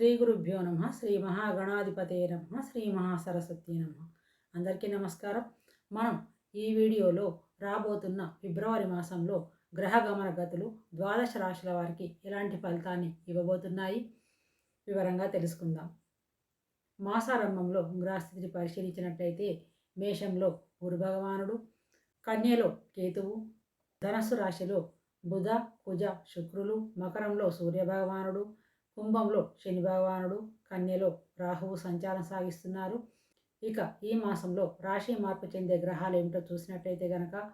శ్రీ గురుభ్యో నమ శ్రీ మహాగణాధిపతే నమ శ్రీ మహాసరస్వతి నమ. అందరికీ నమస్కారం. మనం ఈ వీడియోలో రాబోతున్న ఫిబ్రవరి మాసంలో గ్రహ గమన గతులు ద్వాదశ రాశుల వారికి ఎలాంటి ఫలితాన్ని ఇవ్వబోతున్నాయి? వివరంగా తెలుసుకుందాం. మాసారంభంలో గ్రహస్థితిని పరిశీలించినట్లయితే మేషంలో గురు భగవానుడు కన్యలో కేతువు ధనస్సు రాశిలో బుధ కుజ శుక్రులు మకరంలో సూర్య భగవానుడు కుంభంలో శని భగవానుడు కన్యలో రాహువు సంచారం సాగిస్తున్నారు. ఇక ఈ మాసంలో రాశి మార్పు చెందే గ్రహాలు ఏమిటో చూసినట్లయితే గనక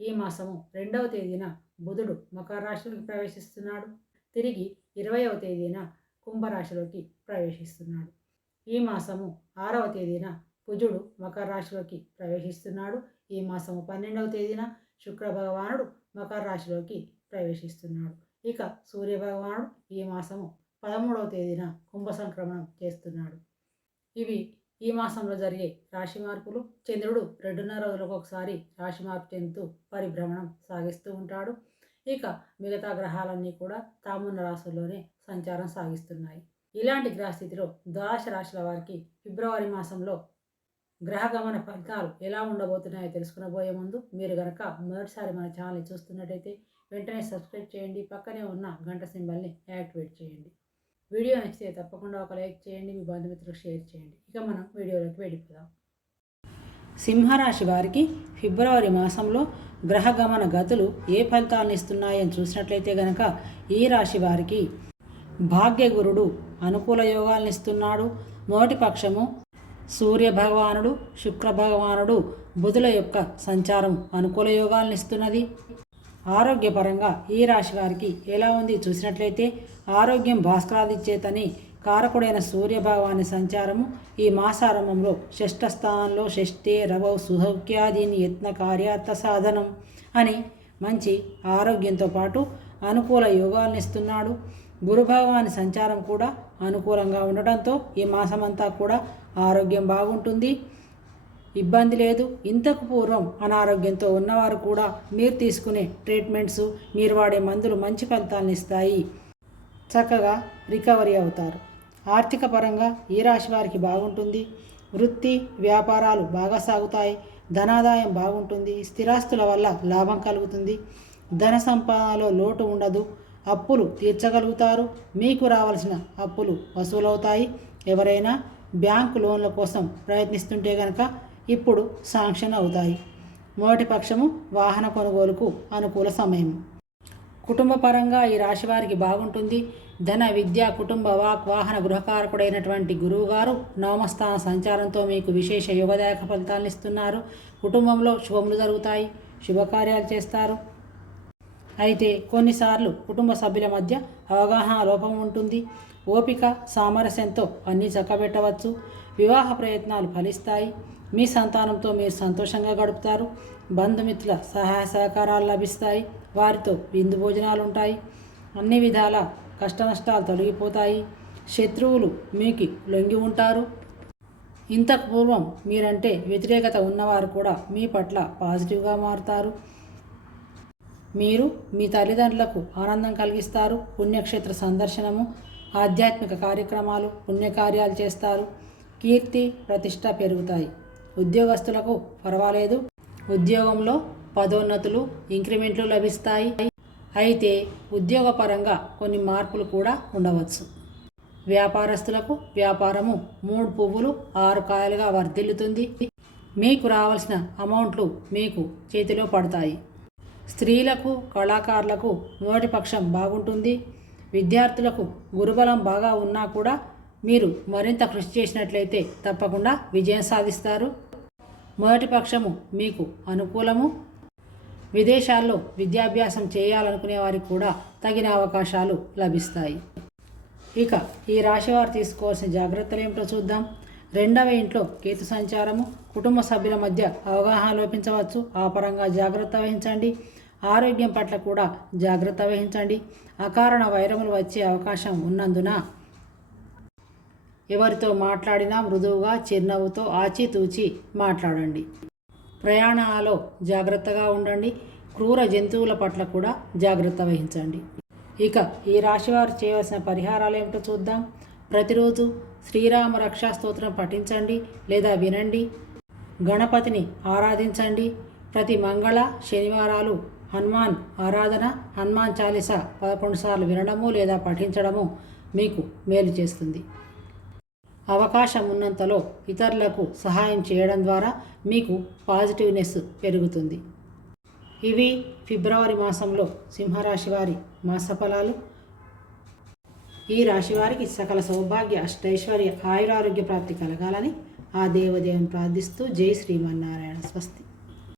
ఈ మాసము రెండవ తేదీన బుధుడు మకర రాశిలోకి ప్రవేశిస్తున్నాడు. తిరిగి ఇరవైవ తేదీన కుంభరాశిలోకి ప్రవేశిస్తున్నాడు. ఈ మాసము ఆరవ తేదీన కుజుడు మకర రాశిలోకి ప్రవేశిస్తున్నాడు. ఈ మాసము పన్నెండవ తేదీన శుక్ర భగవానుడు మకర రాశిలోకి ప్రవేశిస్తున్నాడు. ఇక సూర్య భగవానుడు ఈ మాసము పదమూడవ తేదీన కుంభ సంక్రమణం చేస్తున్నాడు. ఇవి ఈ మాసంలో జరిగే రాశి మార్పులు. చంద్రుడు రెండున్నర రోజులకు ఒకసారి రాశి మార్పు చెందుతూ పరిభ్రమణం సాగిస్తూ ఉంటాడు. ఇక మిగతా గ్రహాలన్నీ కూడా తామున్న రాశుల్లోనే సంచారం సాగిస్తున్నాయి. ఇలాంటి గ్రహస్థితిలో ద్వాదశ రాశుల వారికి ఫిబ్రవరి మాసంలో గ్రహ గమన ఫలితాలు ఎలా ఉండబోతున్నాయో తెలుసుకునబోయే ముందు మీరు గనక మొదటిసారి మన ఛానల్ని చూస్తున్నట్టయితే వెంటనే సబ్స్క్రైబ్ చేయండి. పక్కనే ఉన్న గంట సింబల్ని యాక్టివేట్ చేయండి. వీడియో నచ్చితే తప్పకుండా ఒక లైక్ చేయండి మీ బంధుమిత్రులకు షేర్ చేయండి. ఇక మనం వీడియోలోకి వెళ్ళిపోదాం. సింహరాశి వారికి ఫిబ్రవరి మాసంలో గ్రహ గమన గతులు ఏ ఫలితాలను ఇస్తున్నాయని చూసినట్లయితే గనక ఈ రాశి వారికి భాగ్యగురుడు అనుకూల యోగాలను ఇస్తున్నాడు. మొదటి పక్షము సూర్య భగవానుడు శుక్ర భగవానుడు బుధుల యొక్క సంచారం అనుకూల యోగాలను ఇస్తున్నది. ఆరోగ్యపరంగా ఈ రాశి వారికి ఎలా ఉంది చూసినట్లయితే ఆరోగ్యం భాస్కరాదిచ్చేతని కారకుడైన సూర్యభగవాని సంచారము ఈ మాసారంభంలో షష్ఠ స్థానంలో షష్ఠే రవౌ సుహౌక్యాదీని యత్న కార్యార్థ సాధనం అని మంచి ఆరోగ్యంతో పాటు అనుకూల యోగాలను ఇస్తున్నాడు. గురుభగవాని సంచారం కూడా అనుకూలంగా ఉండటంతో ఈ మాసమంతా కూడా ఆరోగ్యం బాగుంటుంది. ఇబ్బంది లేదు. ఇంతకు పూర్వం అనారోగ్యంతో ఉన్నవారు కూడా మీరు తీసుకునే ట్రీట్మెంట్స్ మీరు వాడే మందులు మంచి ఫలితాలను ఇస్తాయి. చక్కగా రికవరీ అవుతారు. ఆర్థిక పరంగా ఈ రాశి వారికి బాగుంటుంది. వృత్తి వ్యాపారాలు బాగా సాగుతాయి. ధనాదాయం బాగుంటుంది. స్థిరాస్తుల వల్ల లాభం కలుగుతుంది. ధన సంపాదనలో లోటు ఉండదు. అప్పులు తీర్చగలుగుతారు. మీకు రావాల్సిన అప్పులు వసూలవుతాయి. ఎవరైనా బ్యాంకు లోన్ల కోసం ప్రయత్నిస్తుంటే కనుక ఇప్పుడు శాంక్షన్ అవుతాయి. మొదటి పక్షము వాహన కొనుగోలుకు అనుకూల సమయం. కుటుంబ పరంగా ఈ రాశి వారికి బాగుంటుంది. ధన విద్య కుటుంబ వాక్ వాహన గృహకారకుడైనటువంటి గురువుగారు నవమస్థాన సంచారంతో మీకు విశేష యోగదాయక ఫలితాలను ఇస్తున్నారు. కుటుంబంలో శుభములు జరుగుతాయి. శుభకార్యాలు చేస్తారు. అయితే కొన్నిసార్లు కుటుంబ సభ్యుల మధ్య అవగాహన లోపం ఉంటుంది. ఓపిక సామరస్యంతో అన్నీ చక్కబెట్టవచ్చు. వివాహ ప్రయత్నాలు ఫలిస్తాయి. మీ సంతానంతో మీరు సంతోషంగా గడుపుతారు. బంధుమిత్రుల సహాయ సహకారాలు లభిస్తాయి. వారితో విందు భోజనాలు ఉంటాయి అన్ని విధాల కష్టనష్టాలు తొలగిపోతాయి. శత్రువులు మీకు లొంగి ఉంటారు. ఇంతకు పూర్వం మీరంటే వ్యతిరేకత ఉన్నవారు కూడా మీ పట్ల పాజిటివ్గా మారుతారు. మీరు మీ తల్లిదండ్రులకు ఆనందం కలిగిస్తారు. పుణ్యక్షేత్ర సందర్శనము ఆధ్యాత్మిక కార్యక్రమాలు పుణ్యకార్యాలు చేస్తారు. కీర్తి ప్రతిష్ట పెరుగుతాయి. ఉద్యోగస్తులకు పర్వాలేదు. ఉద్యోగంలో పదోన్నతులు ఇంక్రిమెంట్లు లభిస్తాయి. అయితే ఉద్యోగపరంగా కొన్ని మార్పులు కూడా ఉండవచ్చు. వ్యాపారస్తులకు వ్యాపారము మూడు పువ్వులు ఆరు కాయలుగా వర్ధిల్లుతుంది. మీకు రావాల్సిన అమౌంట్లు మీకు చేతిలో పడతాయి. స్త్రీలకు కళాకారులకు మొదటిపక్షం బాగుంటుంది. విద్యార్థులకు గురుబలం బాగా ఉన్నా కూడా మీరు మరింత కృషి చేసినట్లయితే తప్పకుండా విజయం సాధిస్తారు. మొదటి పక్షము మీకు అనుకూలము? విదేశాల్లో విద్యాభ్యాసం చేయాలనుకునే వారికి కూడా తగిన అవకాశాలు లభిస్తాయి. ఇక ఈ రాశివారు తీసుకోవాల్సిన జాగ్రత్తలు ఏమిటో చూద్దాం. రెండవ ఇంట్లో కేతు సంచారము కుటుంబ సభ్యుల మధ్య అవగాహన లోపించవచ్చు. ఆ పరంగా జాగ్రత్త వహించండి. ఆరోగ్యం పట్ల కూడా జాగ్రత్త వహించండి. అకారణ వైరములు వచ్చే అవకాశం ఉన్నందున ఎవరితో మాట్లాడినా మృదువుగా చిరునవ్వుతో ఆచితూచి మాట్లాడండి. ప్రయాణాలలో జాగ్రత్తగా ఉండండి. క్రూర జంతువుల పట్ల కూడా జాగ్రత్త వహించండి. ఇక ఈ రాశివారు చేయవలసిన పరిహారాలు ఏమిటో చూద్దాం. ప్రతిరోజు శ్రీరామ రక్షా స్తోత్రం పఠించండి లేదా వినండి. గణపతిని ఆరాధించండి. ప్రతి మంగళ శనివారాలు హనుమాన్ ఆరాధన హనుమాన్ చాలీస పదకొండు సార్లు వినడము లేదా పఠించడము మీకు మేలు చేస్తుంది. అవకాశం ఉన్నంతలో ఇతరులకు సహాయం చేయడం ద్వారా మీకు పాజిటివ్నెస్ పెరుగుతుంది. ఇవి ఫిబ్రవరి మాసంలో సింహరాశి వారి మాస ఫలాలు ఈ రాశి వారికి సకల సౌభాగ్య అష్టైశ్వర్య ఆయురారోగ్య ప్రాప్తి కలగాలని ఆ దేవదేవుని ప్రార్థిస్తూ జై శ్రీమన్నారాయణ స్వస్తి.